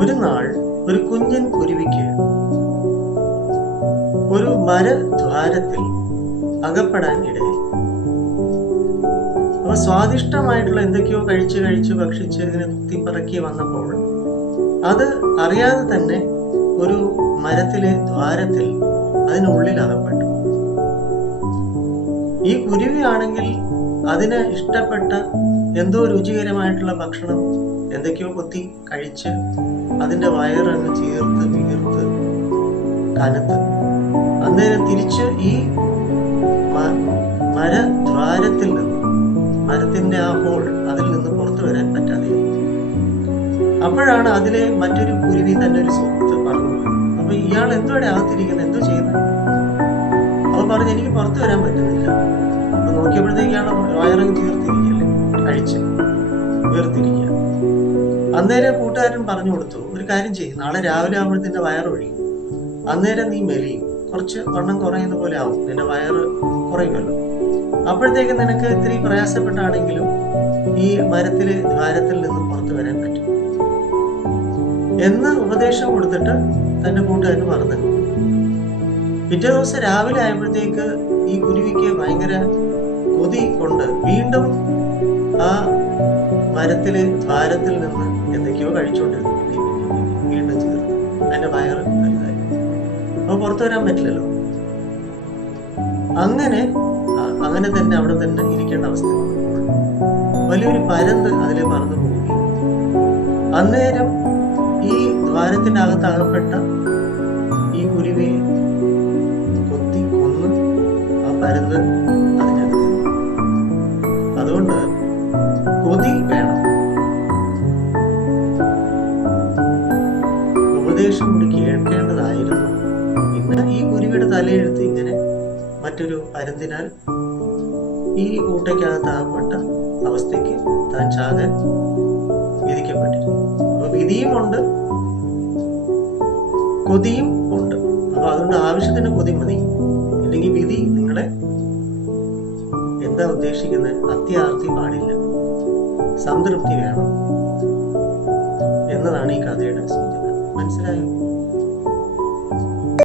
ഒരു നാൾ ഒരു കുഞ്ഞൻ കുരുവിക്ക് ഒരു മരദ്വാരത്തിൽ അകപ്പെടാൻ ഇടയായി. അപ്പൊ സ്വാദിഷ്ടമായിട്ടുള്ള എന്തൊക്കെയോ കഴിച്ച് ഭക്ഷിച്ച് ഇതിനെ കുത്തിപ്പറക്കി വന്നപ്പോൾ അത് അറിയാതെ തന്നെ ഒരു മരത്തിലെ ദ്വാരത്തിൽ അതിനുള്ളിൽ അകപ്പെട്ടു. ഈ കുരുവിയാണെങ്കിൽ അതിന് ഇഷ്ടപ്പെട്ട എന്തോ രുചികരമായിട്ടുള്ള ഭക്ഷണം എന്തൊക്കെയോ കൊത്തി കഴിച്ച് അതിൻ്റെ വയറങ്ങ് ചീർത്ത് വീർത്ത് കനത്ത് അന്നേരം തിരിച്ച് ഈ മരദ്വാരത്തിൽ നിന്ന്, മരത്തിന്റെ ആ ഹോൾ, അതിൽ നിന്ന് പുറത്തു വരാൻ പറ്റാതെ. അപ്പോഴാണ് അതിലെ മറ്റൊരു കുരുവി തന്നെ ഒരു സുഹൃത്ത് പറഞ്ഞു, അപ്പൊ ഇയാൾ എന്തോടെ അകത്തിരിക്കുന്നത്, എന്തോ ചെയ്യുന്നത്? അപ്പൊ പറഞ്ഞു, എനിക്ക് പുറത്തു വരാൻ പറ്റുന്നില്ല. അപ്പൊ നോക്കിയപ്പോഴത്തേക്ക് ഇയാളെ വയറങ്ങ് ചീർത്തിരിക്കല്ലേ, കഴിച്ച് വീർത്തിരിക്കുക. അന്നേരം കൂട്ടുകാരൻ പറഞ്ഞു കൊടുത്തു, ഒരു കാര്യം ചെയ്യും, നാളെ രാവിലെ ആകുമ്പോഴത്തെ വയറൊഴിയും, അന്നേരം നീ മെലിയും, കുറച്ച് വണ്ണം കുറയുന്ന പോലെ ആവും, നിന്റെ വയറ് കുറയുമല്ലോ. അപ്പോഴത്തേക്ക് നിനക്ക് ഇത്തിരി പ്രയാസപ്പെട്ടാണെങ്കിലും ഈ മരത്തിലെ ദ്വാരത്തിൽ നിന്നും പുറത്തു വരാൻ പറ്റും എന്ന് ഉപദേശം കൊടുത്തിട്ട് തന്റെ കൂട്ടുകാരന് പറഞ്ഞു. പിറ്റേ ദിവസം രാവിലെ ആയപ്പോഴത്തേക്ക് ഈ കുരുവിക്ക് ഭയങ്കര കൊതി കൊണ്ട് വീണ്ടും ആ മരത്തിലെ ദ്വാരത്തിൽ നിന്ന് എന്തൊക്കെയോ കഴിച്ചുകൊണ്ടിരുന്നു. വീണ്ടും ചേർത്ത് അതിന്റെ വയറ് വലുതായി. അപ്പൊ പുറത്തു വരാൻ പറ്റില്ലല്ലോ. അങ്ങനെ തന്നെ അവിടെ തന്നെ ഇരിക്കേണ്ട അവസ്ഥ വന്നപ്പോൾ വലിയൊരു പരന്ത് അതിലെ പറന്നു പോവുകയാണ്. അന്നേരം ഈ ദ്വാരത്തിന്റെ അകത്ത് അകപ്പെട്ട ഈ കുരുവിയെ കൊത്തി കൊന്ന് ആ പരന്ത് അതിനകത്ത്. അതുകൊണ്ട് കൊതി വേണം, ഉപദേശം കൂടി കേൾക്കേണ്ടതായിരുന്നു. ഇന്ന് ഈ കുരുവിയുടെ തലയെഴുത്ത് ഇങ്ങനെ മറ്റൊരു പരുന്തിനാൽ ഈ കൂട്ടയ്ക്കകത്താകപ്പെട്ട അവസ്ഥയ്ക്ക് താൻ ചാകാൻ വിധിക്കപ്പെട്ടിരിക്കുന്നു. അപ്പൊ വിധിയുമുണ്ട്, കൊതിയും ഉണ്ട്. അപ്പൊ അതുകൊണ്ട് ആവശ്യത്തിന് കൊതി മതി, ഇല്ലെങ്കിൽ വിധി നിങ്ങളെ എന്താ ഉദ്ദേശിക്കുന്നത്, അത്യാർത്തി പാടില്ല, സംതൃപ്തി വേണം എന്നതാണ് ഈ കഥയുടെ സൂചന. മനസ്സിലായോ?